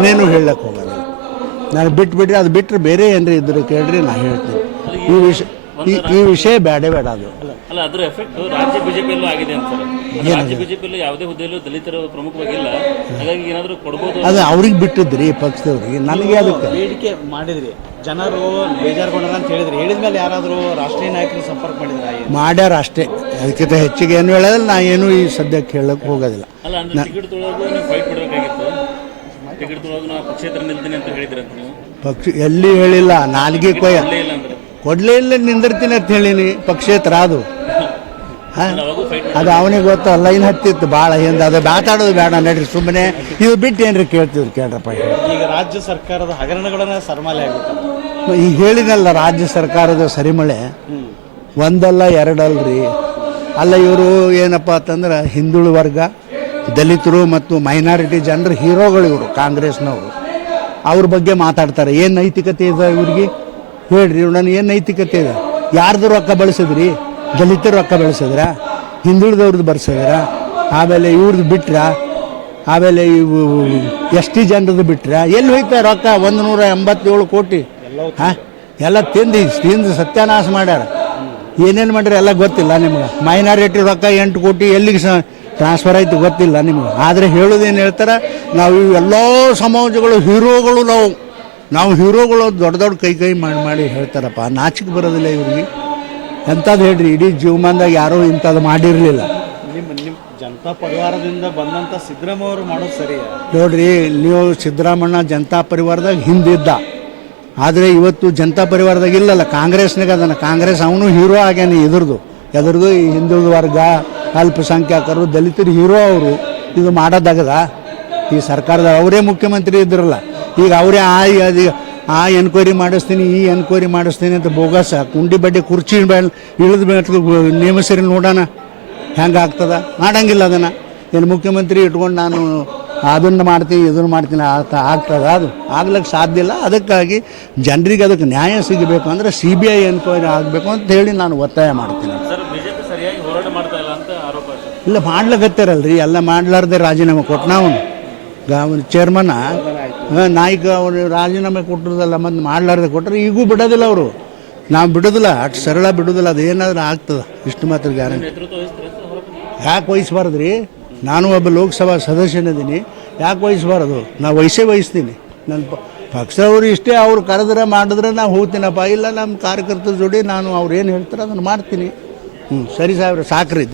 ಏನೇನು ಹೇಳಕ್ಕೆ ಹೋಗೋದಿಲ್ಲ. ನಾನು ಬಿಟ್ಬಿಟ್ರೆ ಅದು ಬಿಟ್ಟರೆ ಬೇರೆ ಏನಾರು ಇದ್ರೆ ಕೇಳ್ರಿ ನಾ ಹೇಳ್ತೀನಿ. ಈ ವಿಷಯ ಬೇಡ ಅದು. ಅಲ್ಲ, ಅದರ ಎಫೆಕ್ಟ್ ರಾಜ್ಯ ಬಿಜೆಪಿಯಲ್ಲೂ ಆಗಿದೆ ಅಂತಾರೆ. ರಾಜ್ಯ ಬಿಜೆಪಿಯಲ್ಲೂ ಯಾವುದೇ ಹುದ್ದೆಯಲ್ಲೂ ದಲಿತರು ಪ್ರಮುಖವಾಗಿಲ್ಲ, ಹಾಗಾಗಿ ಏನಾದರೂ ಕೊಡ್ಬೋದು. ಅದು ಅವ್ರಿಗೆ ಬಿಟ್ಟಿದ್ರಿ ಪಕ್ಷದವ್ರಿಗೆ, ನನಗೆ ಅದಕ್ಕೆ ಬೇಡಿಕೆ ಮಾಡಿದ್ರಿ, ಜನರು ಬೇಜಾರುಗೊಂಡ ಅಂತ ಹೇಳಿದ್ರಿ. ಮೇಲೆ ಯಾರಾದರೂ ರಾಷ್ಟ್ರೀಯ ನಾಯಕರು ಸಂಪರ್ಕ ಮಾಡ್ಯಾರ ಅಷ್ಟೇ, ಅದಕ್ಕಿಂತ ಹೆಚ್ಚಿಗೆ ಏನು ಹೇಳೋದಿಲ್ಲ. ನಾ ಏನು ಈ ಸದ್ಯಕ್ಕೆ ಹೇಳಕ್ಕೆ ಹೋಗೋದಿಲ್ಲ. ಅಲ್ಲ, ಅಂದ್ರೆ ಟಿಕೆಟ್ ತೊಳಗೂ ನೀವು ಫೈಟ್ ಮಾಡಬೇಕಾಗಿತ್ತು. ಟಿಕೆಟ್ ತೊಳಗೂ ನಾವು ಪಕ್ಷೇತರ ನಿಲ್ತೀನಿ ಅಂತ ಹೇಳಿದ್ರಿ ಅಂತ ನೀವು. ಪಕ್ಷ ಎಲ್ಲಿ ಹೇಳಿಲ್ಲ, ನಾಲ್ಗೆ ಕೊಡಲೇ ಇಲ್ಲ ನಿಂದಿರ್ತೀನಿ ಅಂತ ಹೇಳಿನಿ. ಪಕ್ಷೇತರ ಅದು ಅದು ಅವನಿಗೆ ಗೊತ್ತು. ಲೈನ್ ಹತ್ತಿತ್ತು ಭಾಳ ಹಿಂದೆ, ಅದು ಮಾತಾಡೋದು ಬೇಡ ನಡ್ರಿ, ಸುಮ್ಮನೆ ಇದು ಬಿಟ್ಟು ಏನ್ರಿ ಕೇಳ್ತಿದ್ರು ಕೇಳ್ರಪ್ಪ. ಈಗ ರಾಜ್ಯ ಸರ್ಕಾರದ ಹಗರಣಗಳನ್ನ ಸರ್ಮಾಲೆ ಆಗ್ಬಿಟ್ಟು ಈಗ ಹೇಳಿನಲ್ಲ, ರಾಜ್ಯ ಸರ್ಕಾರದ ಸರಿಮಳೆ ಒಂದಲ್ಲ ಎರಡಲ್ರಿ. ಅಲ್ಲ, ಇವರು ಏನಪ್ಪ ಅಂತಂದ್ರೆ ಹಿಂದುಳಿದ ವರ್ಗ, ದಲಿತರು ಮತ್ತು ಮೈನಾರಿಟಿ ಜನರು ಹೀರೋಗಳು ಇವರು, ಕಾಂಗ್ರೆಸ್ನವರು. ಅವ್ರ ಬಗ್ಗೆ ಮಾತಾಡ್ತಾರೆ. ಏನು ನೈತಿಕತೆ ಇದೆ ಇವ್ರಿಗೆ ಹೇಳ್ರಿ? ನನಗೆ ಏನು ನೈತಿಕತೆ ಇದೆ? ಯಾರ್ದು ರೊಕ್ಕ ಬಳಸಿದ್ರಿ? ದಲಿತರ ರೊಕ್ಕ ಬಳಸಿದ್ರ, ಹಿಂದುಳಿದವ್ರದ್ದು ಬರ್ಸಿದ್ರ, ಆಮೇಲೆ ಇವ್ರದ್ದು ಬಿಟ್ರ, ಆಮೇಲೆ ಇವು ಎಸ್.ಟಿ ಜನರದ್ದು ಬಿಟ್ರ, ಎಲ್ಲಿ ಹೋಯ್ತಾರೆ ರೊಕ್ಕ? 187 ಕೋಟಿ ಹಾಂ, ಎಲ್ಲ ತಿಂದು ಸತ್ಯಾನಾಶ ಮಾಡ್ಯಾರ. ಏನೇನು ಮಾಡ್ಯಾರ ಎಲ್ಲ ಗೊತ್ತಿಲ್ಲ ನಿಮ್ಗೆ. ಮೈನಾರಿಟಿ ರೊಕ್ಕ 8 ಕೋಟಿ ಎಲ್ಲಿಗೆ ಟ್ರಾನ್ಸ್ಫರ್ ಆಯ್ತು ಗೊತ್ತಿಲ್ಲ ನಿಮ್ಗೆ. ಆದರೆ ಹೇಳೋದೇನು ಹೇಳ್ತಾರೆ, ನಾವು ಎಲ್ಲ ಸಮಾಜಗಳು ಹೀರೋಗಳು, ನಾವು ಹೀರೋಗಳು ದೊಡ್ಡ ದೊಡ್ಡ ಕೈ ಮಾಡಿ ಹೇಳ್ತಾರಪ್ಪ. ನಾಚಿಕೆ ಬರೋದಿಲ್ಲ ಇವ್ರಿಗೆ. ಎಂಥದ್ದು ಹೇಳ್ರಿ, ಇಡೀ ಜೀವಮಾನದಾಗ ಯಾರೂ ಇಂಥದ್ದು ಮಾಡಿರಲಿಲ್ಲ. ನಿಮ್ಮ ಜನತಾ ಪರಿವಾರದಿಂದ ಬಂದಂಥ ಸಿದ್ದರಾಮಯ್ಯ ಅವರು ಮಾಡೋದು ಸರಿ ನೋಡ್ರಿ, ನೀವು ಸಿದ್ದರಾಮಣ್ಣ ಜನತಾ ಪರಿವಾರದಾಗ ಹಿಂದಿದ್ದ, ಆದರೆ ಇವತ್ತು ಜನತಾ ಪರಿವಾರದಾಗ ಇಲ್ಲಲ್ಲ, ಕಾಂಗ್ರೆಸ್ನಾಗ ಅದನ್ನು. ಕಾಂಗ್ರೆಸ್ ಅವನು ಹೀರೋ ಆಗ್ಯಾನ. ಎದುರ್ದು ಈ ಹಿಂದುಳಿದ ವರ್ಗ, ಅಲ್ಪಸಂಖ್ಯಾತರು, ದಲಿತರು ಹೀರೋ ಅವರು. ಇದು ಮಾಡೋದಾಗದ ಈ ಸರ್ಕಾರದಾಗ? ಅವರೇ ಮುಖ್ಯಮಂತ್ರಿ ಇದ್ರಲ್ಲ, ಈಗ ಅವರೇ ಆ ಎನ್ಕ್ವೈರಿ ಮಾಡಿಸ್ತೀನಿ, ಈ ಎನ್ಕ್ವೈರಿ ಮಾಡಿಸ್ತೀನಿ ಅಂತ ಬೋಗಸ ಕುಂಡಿ ಬಡ್ಡಿ ಕುರ್ಚಿ ಇಳಿದ ನೇಮಿಸಿರಿ, ನೋಡೋಣ ಹೆಂಗೆ ಆಗ್ತದ. ಮಾಡಂಗಿಲ್ಲ ಅದನ್ನು. ಏನು ಮುಖ್ಯಮಂತ್ರಿ ಇಟ್ಕೊಂಡು ನಾನು ಅದನ್ನು ಮಾಡ್ತೀನಿ ಇದನ್ನು ಮಾಡ್ತೀನಿ ಆಗ್ತದ? ಅದು ಆಗ್ಲಿಕ್ಕೆ ಸಾಧ್ಯ ಇಲ್ಲ. ಅದಕ್ಕಾಗಿ ಜನರಿಗೆ ಅದಕ್ಕೆ ನ್ಯಾಯ ಸಿಗಬೇಕು ಅಂದರೆ CBI ಎನ್ಕ್ವೈರಿ ಆಗಬೇಕು ಅಂತ ಹೇಳಿ ನಾನು ಒತ್ತಾಯ ಮಾಡ್ತೀನಿ. ಇಲ್ಲ, ಮಾಡ್ಲಿಕತ್ತಾರಲ್ರಿ, ಎಲ್ಲ ಮಾಡ್ಲಾರ್ದೆ ರಾಜೀನಾಮೆ ಕೊಟ್ಟು ನಾವು ಚೇರ್ಮನ್ ನಾಯಕ ಅವರು ರಾಜೀನಾಮೆ ಕೊಟ್ಟಿರೋದಲ್ಲ, ಮತ್ತು ಮಾಡ್ಲಾರ್ದೆ ಕೊಟ್ಟರೆ ಈಗೂ ಬಿಡೋದಿಲ್ಲ ಅವರು. ನಾವು ಬಿಡೋದಿಲ್ಲ, ಅಷ್ಟು ಸರಳ ಬಿಡೋದಿಲ್ಲ. ಅದು ಏನಾದರೂ ಆಗ್ತದೆ, ಇಷ್ಟು ಮಾತ್ರ ಗ್ಯಾರಂಟಿ. ಯಾಕೆ ವಹಿಸ್ಬಾರ್ದು ರೀ? ನಾನು ಒಬ್ಬ ಲೋಕಸಭಾ ಸದಸ್ಯನಿದ್ದೀನಿ, ಯಾಕೆ ವಹಿಸ್ಬಾರ್ದು? ನಾವು ವಹಿಸ್ತೀನಿ. ನನ್ನ ಪಕ್ಷದವರು ಇಷ್ಟೇ, ಅವ್ರು ಕರೆದ್ರೆ ಮಾಡಿದ್ರೆ ನಾವು ಹೋಗ್ತೀನಪ್ಪ. ಇಲ್ಲ, ನಮ್ಮ ಕಾರ್ಯಕರ್ತರ ಜೋಡಿ ನಾನು ಅವ್ರು ಏನು ಹೇಳ್ತಾರೆ ಅದನ್ನು ಮಾಡ್ತೀನಿ. ಸರಿ ಸಾಹೇಬ್ರೆ, ಸಾಕ್ರಿ.